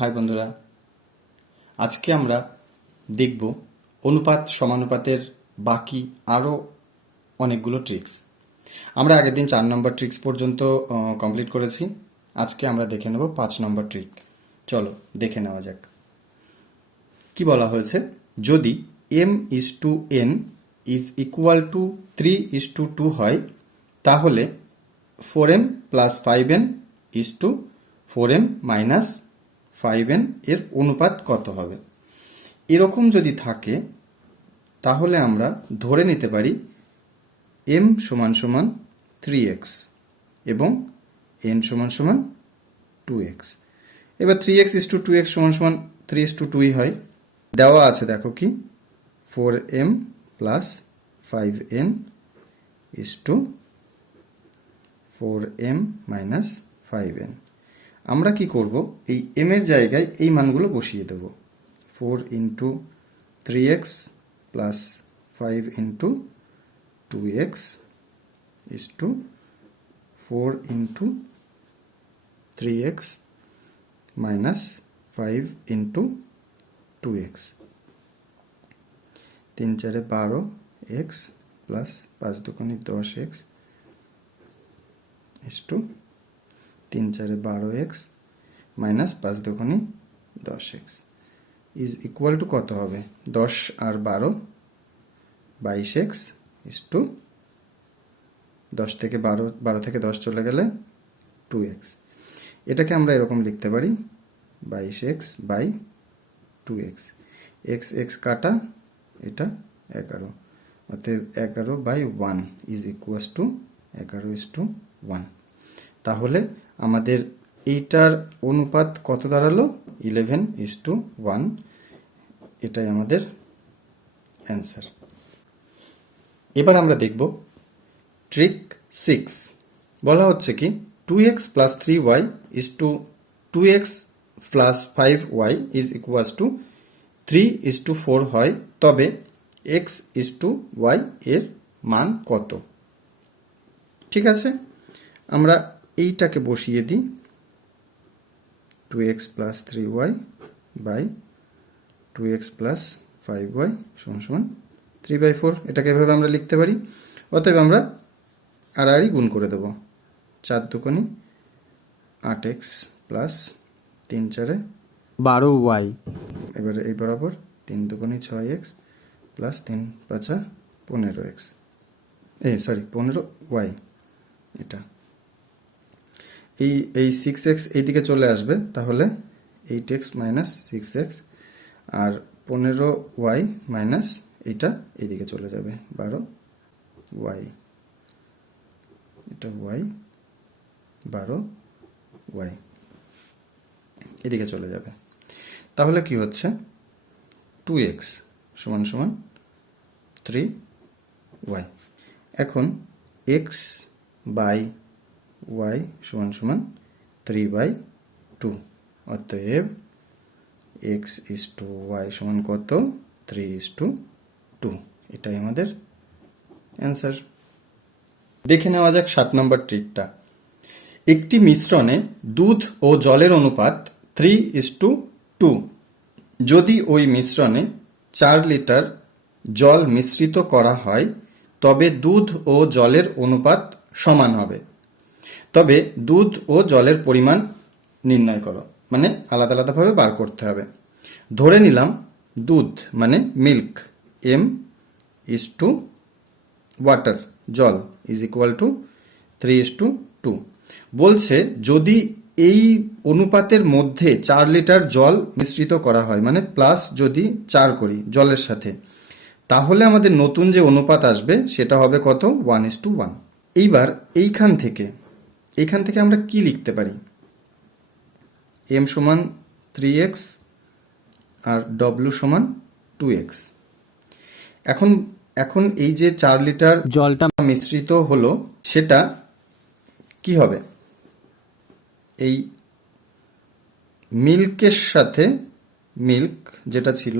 High বন্ধুরা, আজকে আমরা দেখব অনুপাত সমানুপাতের বাকি আরও অনেকগুলো ট্রিক্স আমরা আগের দিন চার নম্বর ট্রিক্স পর্যন্ত কমপ্লিট করেছি। আজকে আমরা দেখে নেব পাঁচ নম্বর ট্রিক চলো, দেখে নেওয়া যাক। কি বলা হয়েছে? যদি M is to N is equal to three is to two হয়, তাহলে four M plus five N is to four M minus five N এর অনুপাত কত হবে? এরকম যদি থাকে, তাহলে আমরা ধরে নিতে পারি এম সমান সমান থ্রি এক্স এবং এন সমান সমান টু এক্স এবার three X is to two X সমান সমান থ্রি ইস টু টুই হয়। দেওয়া আছে দেখো কি? Four M plus five N is to four M minus five N আমরা কি করব? এই এম এর জায়গায় এই মানগুলো বসিয়ে দেব। Four into three X plus five into two X is to four into three X minus five into two X তিন চারে বারো এক্স প্লাস পাঁচ দুকোনি দশ এক্স ইস টু তিন চারে বারো এক্স মাইনাস পাঁচ দুকোনি দশ এক্স ইজ ইকুয়াল টু কত হবে? দশ আর বারো বাইশ এক্স ইস টু দশ থেকে বারো বারো থেকে দশ চলে গেলে টু এক্স এটাকে আমরা এরকম লিখতে পারি, বাইশ X by two X X X কাটা, এটা এগারো। অতএব এগারো by one is equals to এগারো ইজ টু ওয়ান তাহলে আমাদের এইটার অনুপাত কত দাঁড়াল? ইলেভেন ইজ টু ওয়ান এটাই আমাদের অ্যান্সার এবার আমরা দেখব ট্রিক সিক্স বলা হচ্ছে কি two X plus three Y is to two X plus five Y is equals to three is to four হয়। তবে এক্স ইজ টু ওয়াই এর মান কত? ঠিক আছে? আমরা এইটাকে বসিয়ে দিই। Two X plus three Y by two X plus five Y সমান সমান থ্রি বাই ফোর এটাকে এভাবে আমরা লিখতে পারি। অতএব আমরা আড়াআড়ি গুণ করে দেব। চার দুকোনি আট এক্স প্লাস তিন চারে বারো ওয়াই এবারে এই বরাবর তিন দুকোনি ছয় এক্স প্লাস তিন পাঁচা পনেরো এক্স এই সরি পনেরো ওয়াই এটা। এই এই সিক্স এক্স এইদিকে চলে আসবে, তাহলে eight X minus six X আর পনেরো ওয়াই মাইনাস এইটা এইদিকে চলে যাবে, বারো ওয়াই এটা ওয়াই বারো ওয়াই এদিকে চলে যাবে। তাহলে কি হচ্ছে? টু এক্স সমান সমান থ্রি ওয়াই এখন এক্স বাই ওয়াই সমান সমান থ্রি বাই টু অতএব এক্স ইস টু ওয়াই সমান কত? থ্রি ইস টু টু এটাই আমাদের অ্যান্সার দেখে নেওয়া যাক সাত নম্বর ট্রিকটা একটি মিশ্রণে দুধ ও জলের অনুপাত থ্রি ইস টু টু যদি ওই মিশ্রণে চার লিটার জল মিশ্রিত করা হয়, তবে দুধ ও জলের অনুপাত সমান হবে। তবে দুধ ও জলের পরিমাণ নির্ণয় করো। মানে আলাদা আলাদাভাবে বার করতে হবে। ধরে নিলাম দুধ মানে milk, M is to water, জল is equal to three is to two. বলছে যদি এই অনুপাতের মধ্যে চার লিটার জল মিশ্রিত করা হয় মানে প্লাস যদি চার করি জলের সাথে, তাহলে আমাদের নতুন যে অনুপাত আসবে সেটা হবে কত? ওয়ান ইস টু ওয়ান এইবার এইখান থেকে এইখান থেকে আমরা কি লিখতে পারি? এম সমান থ্রি এক্স আর ডব্লু সমান টু এক্স এখন এখন এই যে চার লিটার জলটা মিশ্রিত হলো সেটা কি হবে? এই মিল্কের সাথে মিল্ক যেটা ছিল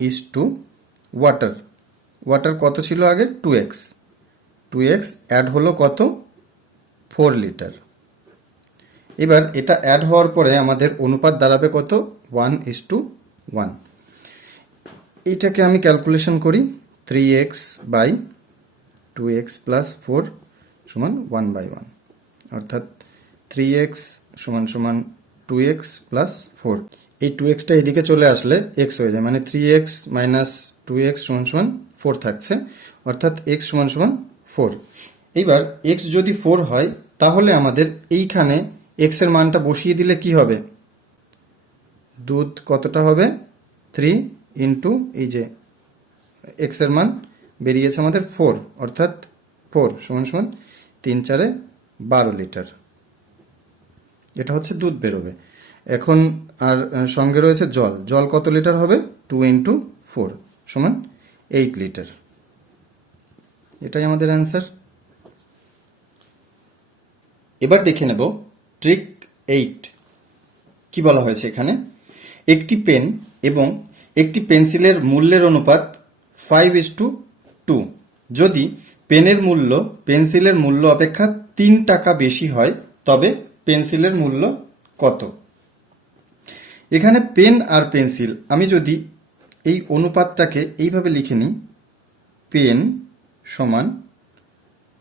ইস টু ওয়াটার ওয়াটার কত ছিল আগে? Two X two X add হলো কত? Four litre. এবার এটা অ্যাড হওয়ার পরে আমাদের অনুপাত দাঁড়াবে কত? ওয়ান ইস টু ওয়ান এইটাকে আমি ক্যালকুলেশন করি three X by two X plus four সমান ওয়ান বাই ওয়ান অর্থাৎ থ্রি এক্স সমান সমান টু এক্স প্লাস ফোর এই টু এক্সটা এদিকে চলে আসলে এক্স হয়ে যায় মানে three X minus two X সমান সমান ফোর থাকছে। অর্থাৎ এক্স সমান সমান ফোর এইবার এক্স যদি ফোর হয়, তাহলে আমাদের এইখানে এক্সের মানটা বসিয়ে দিলে কি হবে? দুধ কতটা হবে? থ্রি ইন্টু এই যে এক্সের মান বেরিয়েছে আমাদের ফোর অর্থাৎ ফোর সমান সমান তিন চারে বারো লিটার। এটা হচ্ছে দুধ বেরোবে। এখন আর সঙ্গে রয়েছে জল। জল কত লিটার হবে? টু ইন্টু ফোর সমান এইট লিটার। এটাই আমাদের অ্যান্সার এবার দেখে নেব ট্রিক এইট কি বলা হয়েছে এখানে? একটি পেন এবং একটি পেন্সিলের মূল্যের অনুপাত ফাইভ ইস টু টু যদি পেনের মূল্য পেন্সিলের মূল্য অপেক্ষা তিন টাকা বেশি হয়, তবে পেন্সিলের মূল্য কত? এখানে পেন আর পেন্সিল। আমি যদি এই অনুপাতটাকে এইভাবে লিখে নিই পেন সমান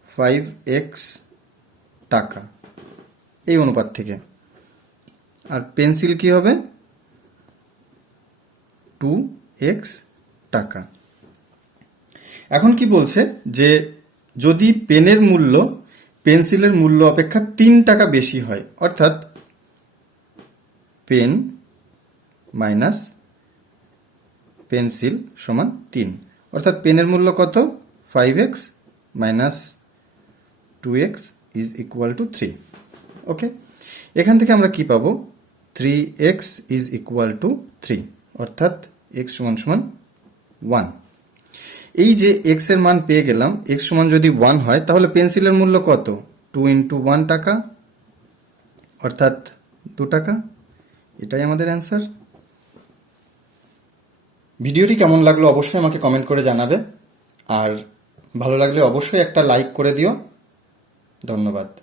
ফাইভ এক্স টাকা। এই অনুপাত থেকে। আর পেন্সিল কি হবে? টু এক্স টাকা। এখন কি বলছে? যে যদি পেনের মূল্য, পেন্সিলের মূল্য অপেক্ষা তিন টাকা বেশি হয়, অর্থাৎ পেন মাইনাস পেন্সিল সমান তিন, অর্থাৎ পেনের মূল্য কত? Five X minus two X is equal to three okay এখান থেকে আমরা কি পাবো? Three X is equal to three অর্থাৎ এক্স সমান সমান ওয়ান এই যে এক্সের মান পেয়ে গেলাম এক্স সমান যদি ওয়ান হয়, তাহলে পেন্সিলের মূল্য কত? টু ইন্টু ওয়ান টাকা। অর্থাৎ দু টাকা। এটাই আমাদের অ্যান্সার ভিডিওটি কেমন লাগল অবশ্যই আমাকে কমেন্ট করে জানাবে। আর ভালো লাগলে অবশ্যই একটা লাইক করে দিও। ধন্যবাদ।